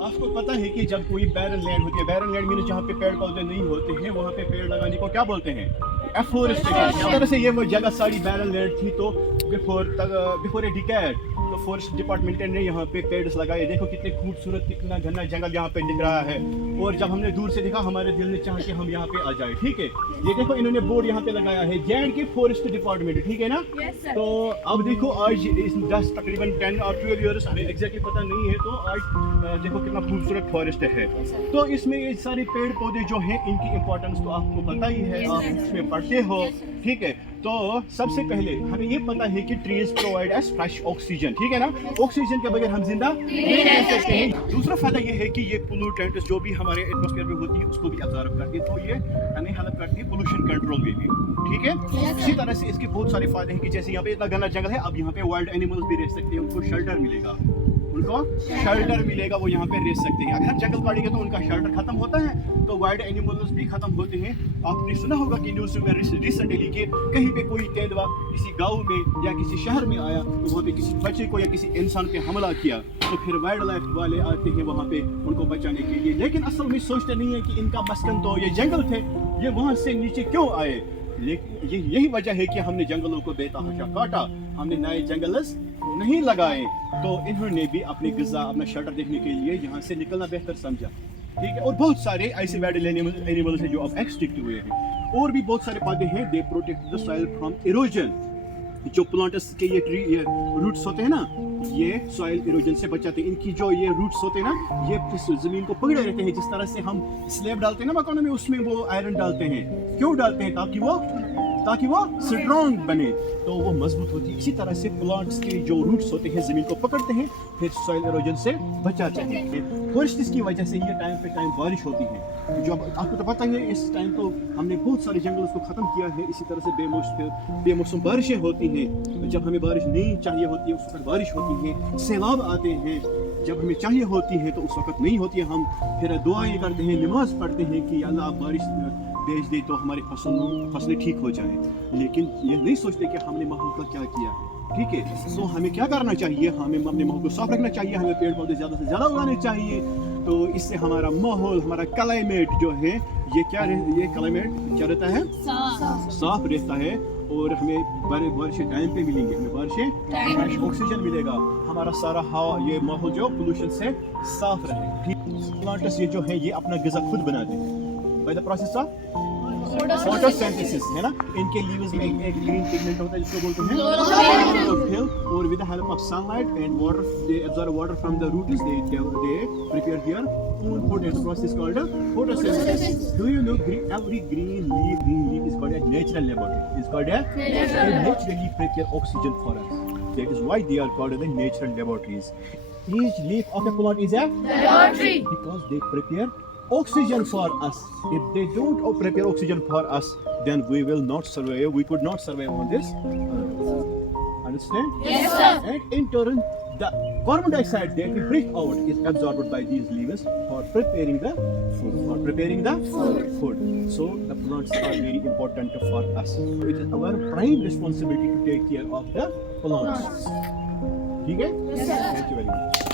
आपको पता है कि जब कोई बैरन लैंड होती है, बैरन लैंड मीन जहाँ पे पेड़ पौधे नहीं होते हैं वहाँ पे पेड़ लगाने को क्या बोलते हैं? एफोरेस्टेशन। इस तरह से ये वो जगह सारी बैरन लैंड थी, तो बिफोर ए डिकेड तो फॉरेस्ट डिपार्टमेंट ने यहाँ पे पेड़ लगाए। देखो कितने खूबसूरत, कितना घना जंगल यहाँ पे दिख रहा है। और जब हमने दूर से देखा हमारे दिल ने चाहा कि हम यहाँ पे आ जाए। ठीक है, ये देखो इन्होंने बोर्ड यहाँ पे लगाया है J&K फॉरेस्ट डिपार्टमेंट, ठीक है ना? तो अब देखो आज इस 10 तकरीबन 10 और 12 ईयर्स हमें एग्जैक्टली पता नहीं है, तो आज देखो कितना खूबसूरत फॉरेस्ट है। तो इसमें ये सारे पेड़ पौधे जो हैं इनकी इम्पोर्टेंस तो आपको पता ही है, आप इसमें पढ़ते हो। ठीक है, तो सबसे पहले हमें ये पता है कि trees provide S fresh oxygen, ठीक है ना? ऑक्सीजन के बगैर हम जिंदा नहीं रह सकते हैं। दूसरा फायदा ये है कि ये पोल्यूटेंट्स जो भी हमारे एटमॉस्फेयर में होती है उसको भी अब्जॉर्ब करती है, तो ये हमें हेल्प करती है पोल्यूशन कंट्रोल में भी। ठीक है, इसी तरह से इसके बहुत सारे फायदे हैं कि जैसे यहाँ पे इतना घना जंगल है, अब यहाँ पे वाइल्ड एनिमल्स भी रह सकते हैं, उनको शेल्टर मिलेगा, वो यहाँ पे रह सकते हैं। अगर हम जंगल काटेंगे तो उनका शेल्टर खत्म होता है, तो वाइल्ड एनिमल्स भी खत्म होते हैं। आपने सुना होगा कि न्यूज़ में रिसेंटली कि कहीं पे कोई तेंदुआ किसी गांव में या किसी शहर में आया, तो वहाँ पे किसी बच्चे को या किसी इंसान पे हमला किया, तो फिर वाइल्ड लाइफ वाले आते हैं वहाँ पे उनको बचाने के लिए। लेकिन असल में सोचते नहीं है कि इनका मस्कन तो ये जंगल थे, ये वहाँ से नीचे क्यों आए। लेकिन यही वजह है कि हमने जंगलों को बेतहाशा काटा, हमने नए जंगल नहीं लगाए, तो इन्होंने भी अपनी ग़िज़ा, अपना शेल्टर देखने के लिए यहाँ से निकलना बेहतर समझा। ठीक है, और बहुत सारे ऐसे वाइल्ड एनिमल्स हैं जो अब एक्सटिंक्ट हुए हैं। और भी बहुत सारे पौधे हैं, they protect the soil from erosion. जो प्लांट्स के ये रूट्स होते हैं ना, ये सॉइल इरोजन से बचाते हैं। इनकी जो ये रूट्स होते हैं ना, ये इस ज़मीन को पकड़े रहते हैं। जिस तरह से हम स्लैब डालते हैं ना मकानों में, उसमें वो आयरन डालते हैं। क्यों डालते हैं? ताकि वो स्ट्रॉन्ग बने, तो वो मजबूत होती है। इसी तरह से प्लांट्स के जो रूट्स होते हैं ज़मीन को पकड़ते हैं, फिर सॉइल इरोजन से बचाते हैं। फॉरेस्ट की वजह से ये टाइम पे टाइम बारिश होती है। जो आपको तो पता ही है, इस टाइम तो हमने बहुत सारे जंगलों को ख़त्म किया है। इसी तरह से बेमौसम बारिशें होती हैं। जब हमें बारिश नहीं चाहिए होती है उस वक्त बारिश होती है। सैलाब आते हैं, जब हमें चाहिए होती है तो उस वक्त नहीं होती है। हम फिर दुआएं करते हैं, नमाज पढ़ते हैं कि अल्लाह आप बारिश भेज दे तो हमारी फसलें ठीक हो जाएं। लेकिन ये नहीं सोचते कि हमने माहौल का क्या किया है। ठीक है, तो हमें क्या करना चाहिए? हमें अपने माहौल को साफ रखना चाहिए, हमें पेड़ पौधे ज़्यादा से ज़्यादा उगाने चाहिए। तो इससे हमारा माहौल, हमारा क्लाइमेट जो है, ये क्लाइमेट क्या रहता है? साफ रहता है। और हमें बारिशें टाइम पे मिलेंगी, हमें बारिशें ऑक्सीजन मिलेगा, हमारा सारा हवा, ये माहौल जो पोल्यूशन से साफ रहे। ठीक, प्लांट्स ये जो है ये अपना ग़िज़ा खुद बनाते हैं by the process of photosynthesis, है ना? इनके लीव्स में एक ग्रीन पिगमेंट होता है जिसको बोलते हैं क्लोरोफिल। और with the help of sunlight and water, they absorb water from the roots, they prepare their own food. It's a process called photosynthesis. Do you know every green leaf is called a natural laboratory. It's called a naturally prepare oxygen for us. That is why they are called the natural laboratories. Each leaf of a plant is a laboratory because they prepare oxygen for us. If they don't prepare oxygen for us, then we will not survive. We could not survive on this. Understand? Yes, sir. And in turn, the carbon dioxide that we breathe out is absorbed by these leaves for preparing the food. So the plants are very important for us. So it is our prime responsibility to take care of the plants. ठीक है? Yes, sir. Thank you very much.